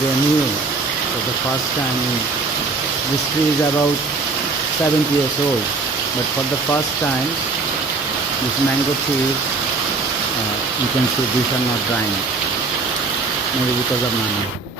they are new. For the first time, this tree is about 70 years old, but for the first time, this mango trees, you can see these are not drying, maybe because of mango.